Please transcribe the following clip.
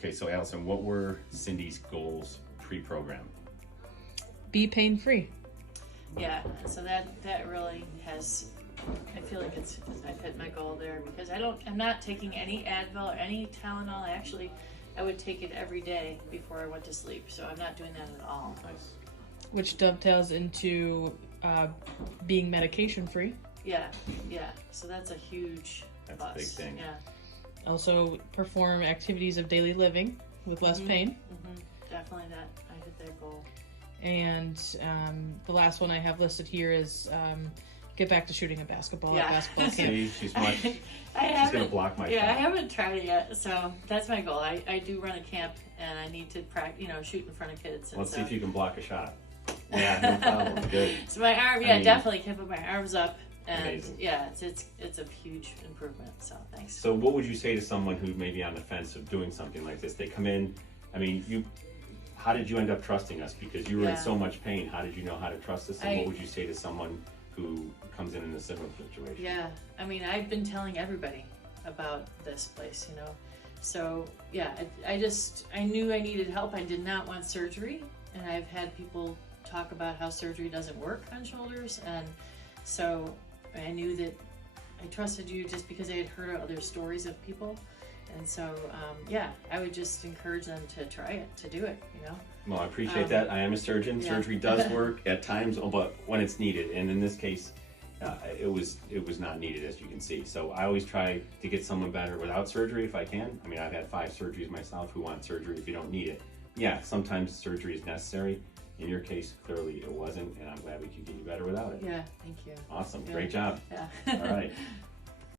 Okay, so Allison, what were Cindy's goals pre-program? Be pain-free. Yeah, so that really has, I feel like I've hit my goal there, because I'm not taking any Advil or any Tylenol. I would take it every day before I went to sleep, so I'm not doing that at all. Nice. Which dovetails into being medication-free. Yeah, so that's a huge That's plus. a big thing. Yeah. Also perform activities of daily living with less pain. Definitely that. I hit that goal. And the last one I have listed here is get back to shooting a basketball at basketball camp. See, she's going to block my Yeah, shot. I haven't tried it yet, so that's my goal. I do run a camp, and I need to practice, shoot in front of kids. Let's see if you can block a shot. Yeah, no problem. Good. So my arm, definitely can put my arms up, and amazing. it's a huge improvement. So thanks. So what would you say to someone who may be on the fence of doing something like this? They come in, how did you end up trusting us? Because you were in so much pain. How did you know how to trust us? And what would you say to someone who comes in a similar situation? Yeah, I've been telling everybody about this place, So yeah, I knew I needed help. I did not want surgery, and I've had people talk about how surgery doesn't work on shoulders, and so I knew that I trusted you just because I had heard other stories of people. And so, I would just encourage them to try it, to do it, Well, I appreciate that. I am a surgeon. Yeah. Surgery does work at times, but when it's needed. And in this case, it was not needed, as you can see. So I always try to get someone better without surgery if I can. I've had 5 surgeries myself. Who want surgery if you don't need it? Yeah, sometimes surgery is necessary. In your case, clearly it wasn't, and I'm glad we could get you better without it. Yeah, thank you. Awesome. Yeah. Great job. Yeah. All right.